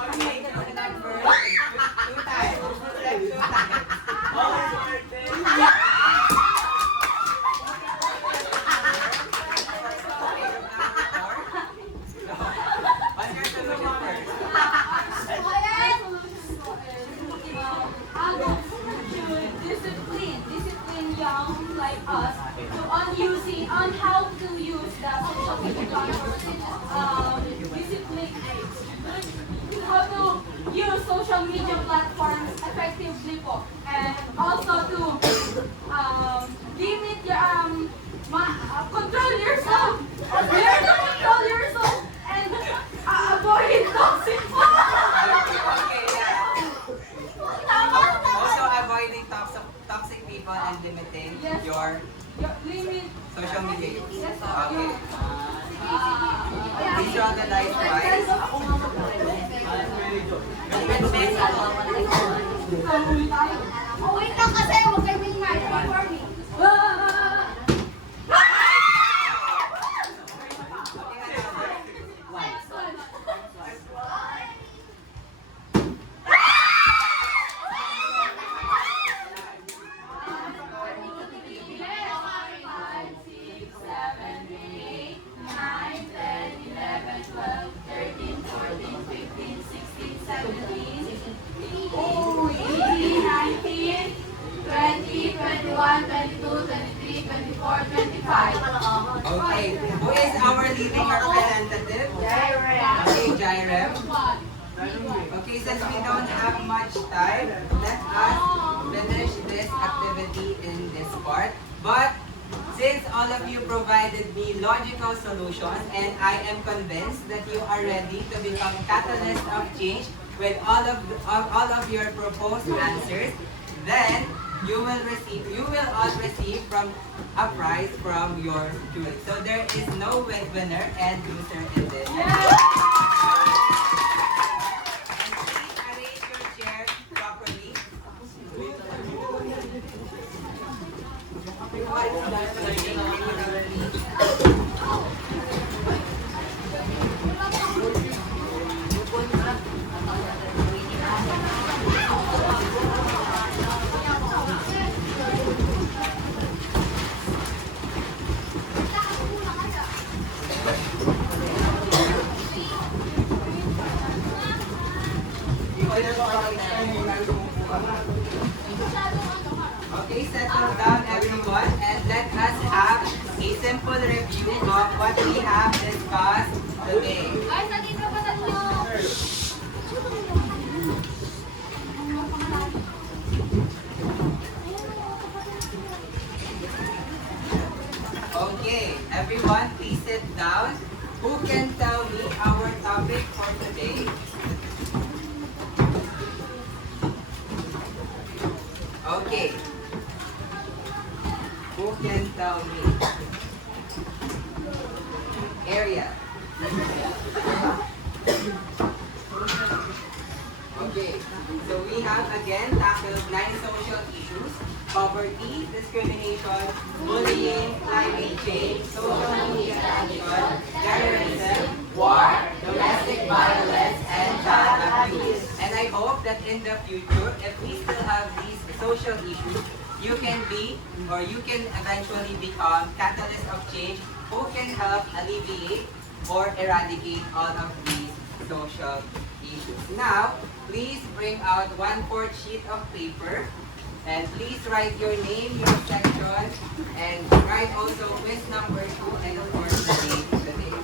Okay, group number 2 times. Step 2 times. What's your solution first? Adults should discipline young like us on how to use the social media platforms. Discipline how to use social media platforms effectively po. And also to limit your control yourself. Learn to control yourself and avoid toxic Okay, yeah. Also avoiding toxic people and limiting Yes. your limit. social media use. Yes, Okay. Please roll the dice twice. Oh, wait lang kasi, huwag kayo maingay. Before me. Okay, who is our leading representative? Okay, Jairem. Okay, since we don't have much time, let us finish this activity in this part. But since all of you provided me logical solutions and I am convinced that you are ready to become catalyst of change with all of your proposed answers, then you will all receive from a prize from your jury. So there is no winner and loser in this. And please arrange your chair properly. Okay, settle down, everyone, and let us have a simple review of what we have discussed today. Guys, nandito pa tatlo. Okay, everyone, please sit down. Who can tell me our topic for today? Okay. Who can tell me? Area. Okay, so we have again tackled 9 social issues: poverty, discrimination, bullying, climate change, social media addiction, terrorism, war, domestic violence, and child abuse. And I hope that in the future, if we still have these social issues, you can be or you can eventually become catalyst of change who can help alleviate or eradicate all of these social issues. Now, please bring out 1/4 sheet of paper and please write your name, your section, and write also quiz number 2 and of course the date today.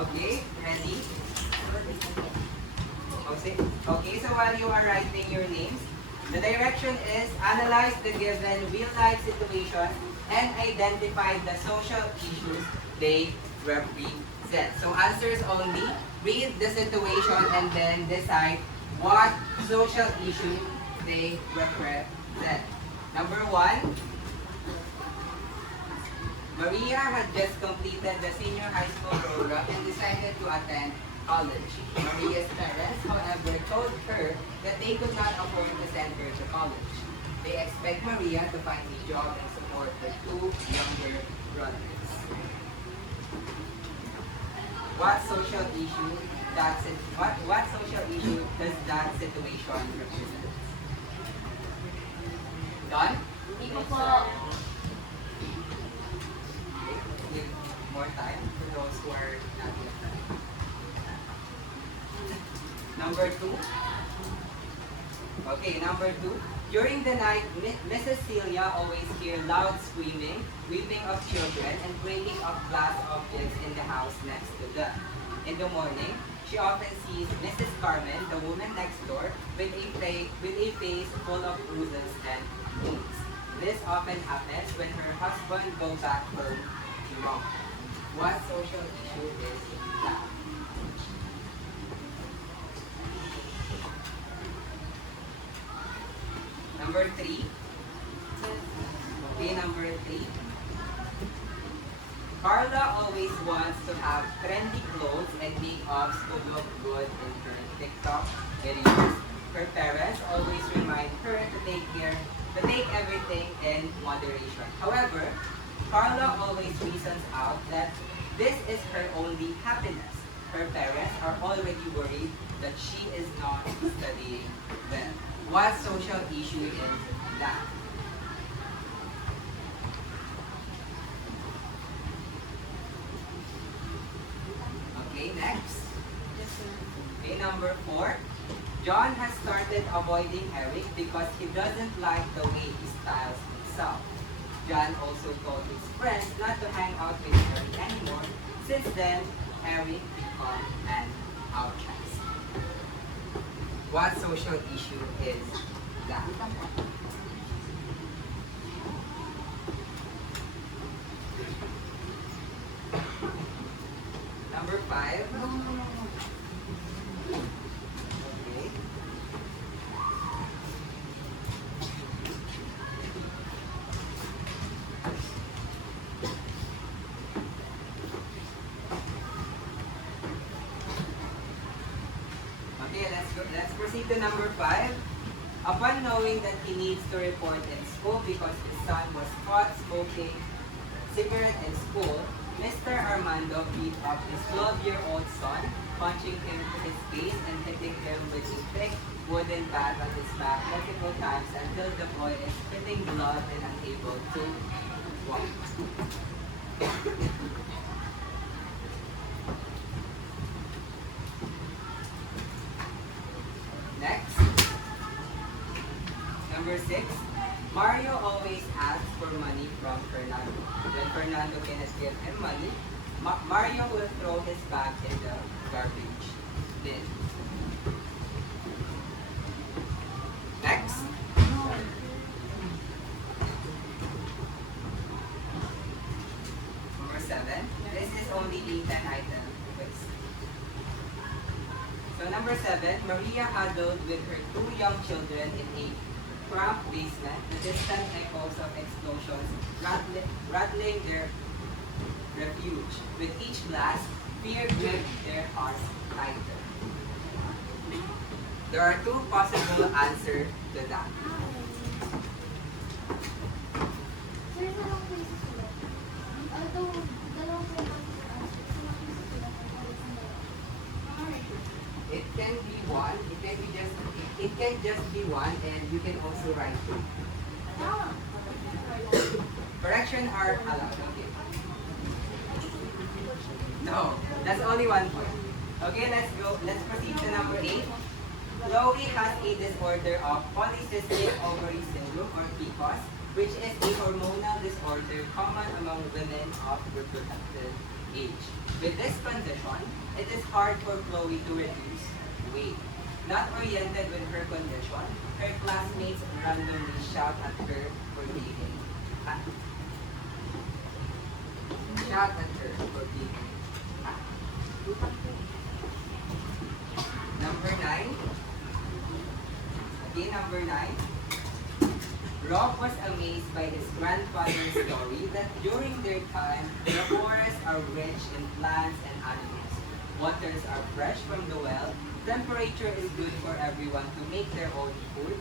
Okay, ready? Okay, so while you are writing your names, the direction is analyze the given real-life situation and identify the social issues they represent. So answers only, read the situation and then decide what social issue they represent. Number 1, Maria had just completed the senior high school program and decided to attend college. Maria's parents, however, told her that they could not afford to send her to college. They expect Maria to find a job and support her 2 younger brothers. What social issue what social issue does that situation represent? Don? Hindi ko po. Give more time for those who are not yet done. Number 2. Okay, number 2. During the night, Mrs. Celia always hear loud screaming, weeping of children, and breaking of glass objects in the house next to them. In the morning, she often sees Mrs. Carmen, the woman next door, with a face full of bruises and wounds. This often happens when her husband goes back home drunk. What social issue is that? Number 3. Okay, number 3. Carla always wants to have trendy clothes and makeups to look good in her TikTok videos. Her parents always remind her to take everything in moderation. However, Carla always reasons out that this is her only happiness. Her parents are already worried that she is not studying well. What social issue is that? Okay, next. Okay, number 4. John has started avoiding Eric because he doesn't like the way he styles himself. John also told his friends not to hang out with Eric anymore. Since then, Eric became an outcast. What social issue is that? Number 5. Okay. let's proceed to number 5. Upon knowing that he needs to report in school because his son was caught smoking cigarette in school, Mr. Armando beat up his 12-year-old son, punching him to his face and hitting him with a thick wooden bat on his back multiple times until the boy is spitting blood and unable to walk. Next, number 6. Mario always asks for money from Fernando. When Fernando cannot give him money, Mario will throw his bag in the garbage bin. Next. Number 7. This is only a 10-item quiz. So number 7, Maria huddled with her 2 young children in a cramped basement, the distant echoes of explosions rattling their refuge. With each blast, fear gripped their hearts tighter. There are 2 possible answers to that. Sir, dalawang places ulit. Although, dalawang po yung answer. Dalawang places ulit ang ulit sa dalawa. It can be one, it can just be one, and you can also write 2. Correction are allowed, okay. No, that's only 1 point. Okay, let's go. Let's proceed to number 8. Chloe has a disorder of polycystic ovary syndrome or PCOS, which is a hormonal disorder common among women of reproductive age. With this condition, it is hard for Chloe to reduce weight. Not oriented with her condition, her classmates randomly shout at her for being fat. Shout at her for being fat. Number 9. Okay, number 9. Rock was amazed by his grandfather's story that during their time, the forests are rich in plants and animals. Waters are fresh from the well. Temperature is good for everyone to make their own food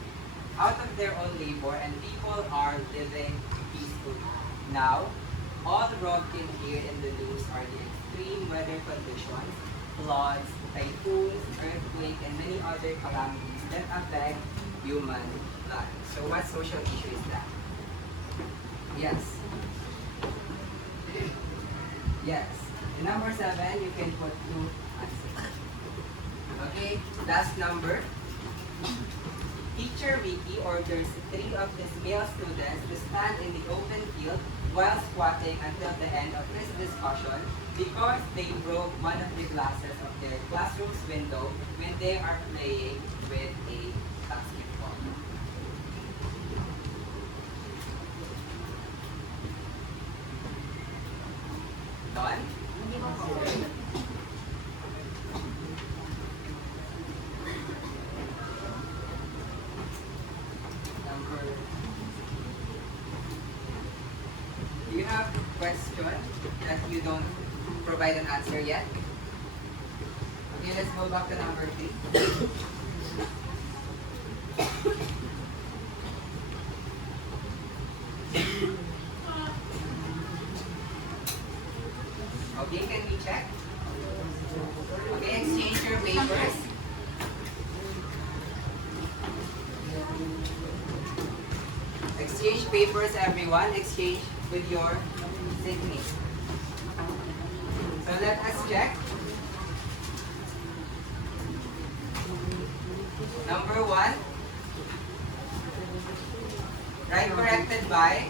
out of their own labor, and people are living peacefully. Now, all Rock can hear in the news are the extreme weather conditions, floods, typhoons, earthquakes, and many other calamities that affect human life. So what social issue is that? Yes. Yes. In number 7, you can put 2 answers. Okay, last number. Teacher Ricky orders 3 of his male students to stand in the open field while squatting until the end of his discussion because they broke one of the glasses of their classroom's window when they are playing with a basketball. Done? Do you have a question that you don't provide an answer yet? Okay, let's go back to number 3. Okay, can we check? Okay, exchange your papers. Exchange papers, everyone. Exchange with your signature. So let us check. Number 1. Right corrected by?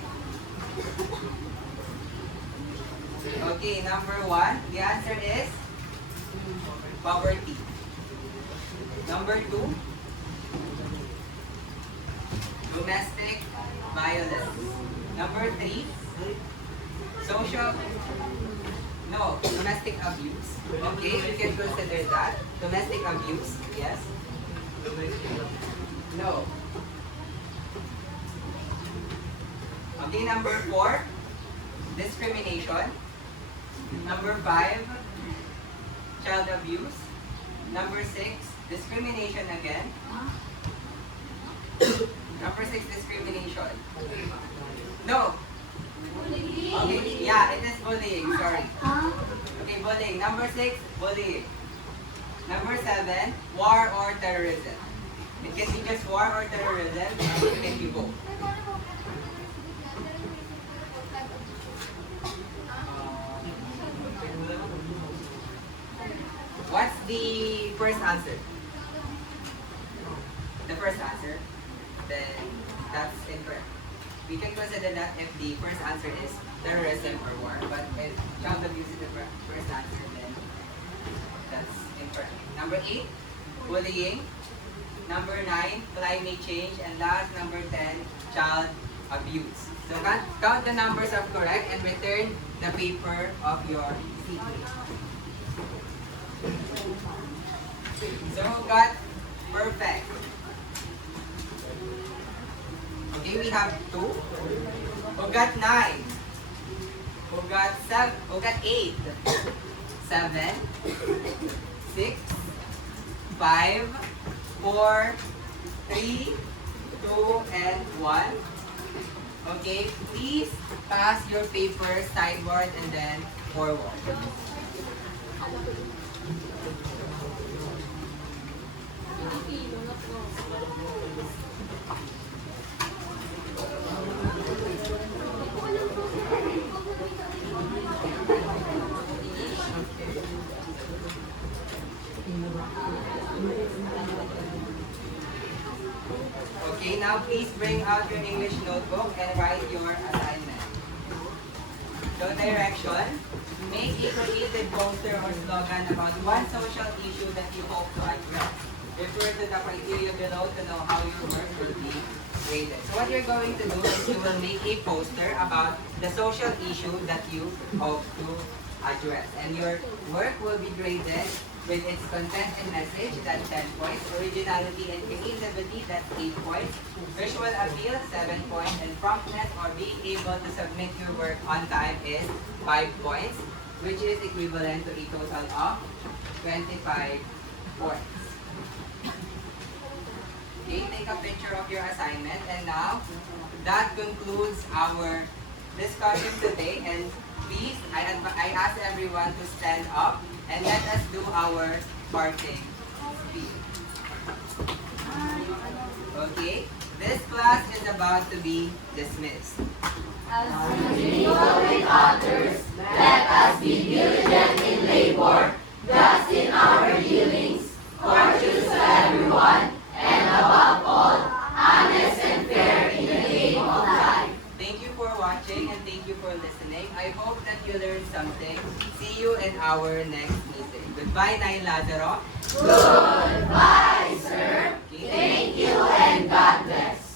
Okay, number 1. The answer is poverty. Number 2. Domestic violence. Number 3. Domestic abuse. Okay, you can consider that. Domestic abuse, yes. No. Okay, number 4, discrimination. Number 5, child abuse. Number 6, Discrimination again. Number 6, discrimination. No. Okay, yeah, it is bullying, sorry. Okay, bullying. Number 6, bullying. Number 7, war or terrorism. It can be just war or terrorism, or it can be both. What's the first answer? The first answer? Then that's incorrect. We can consider that if the first answer is terrorism or war, but if child abuse is the first answer, then that's incorrect. Number 8, bullying. Number 9, climate change. And last, number 10, child abuse. So count the numbers of correct and return the paper of your CPA. So who got perfect? Okay, we have 2. Who got 9? Who got 7? Who got 8? 7, 6, 5, 4, 3, 2, and 1. Okay, please pass your paper sideboard and then forward. Okay, now please bring out your English notebook and write your assignment. So direction, make a creative poster or slogan about one social issue that you hope to address. Refer to the criteria below to know how your work will be graded. So what you're going to do is you will make a poster about the social issue that you hope to address. And your work will be graded with its content and message, that's 10 points. Originality and creativity, that's 8 points. Visual appeal, 7 points. And promptness or being able to submit your work on time is 5 points, which is equivalent to a total of 25 points. Okay, take a picture of your assignment. And now, that concludes our discussion today. And please, I ask everyone to stand up and let us do our parting speech. Okay, this class is about to be dismissed. As we deal with others, let us be diligent in labor, just in our dealings, courteous to everyone, and above all, honest and fair in the game of life. Thank you for watching and thank you for listening. I hope that you learned something. See you in our next meeting. Goodbye, Nay Lazaro. Goodbye, sir. Okay. Thank you and God bless.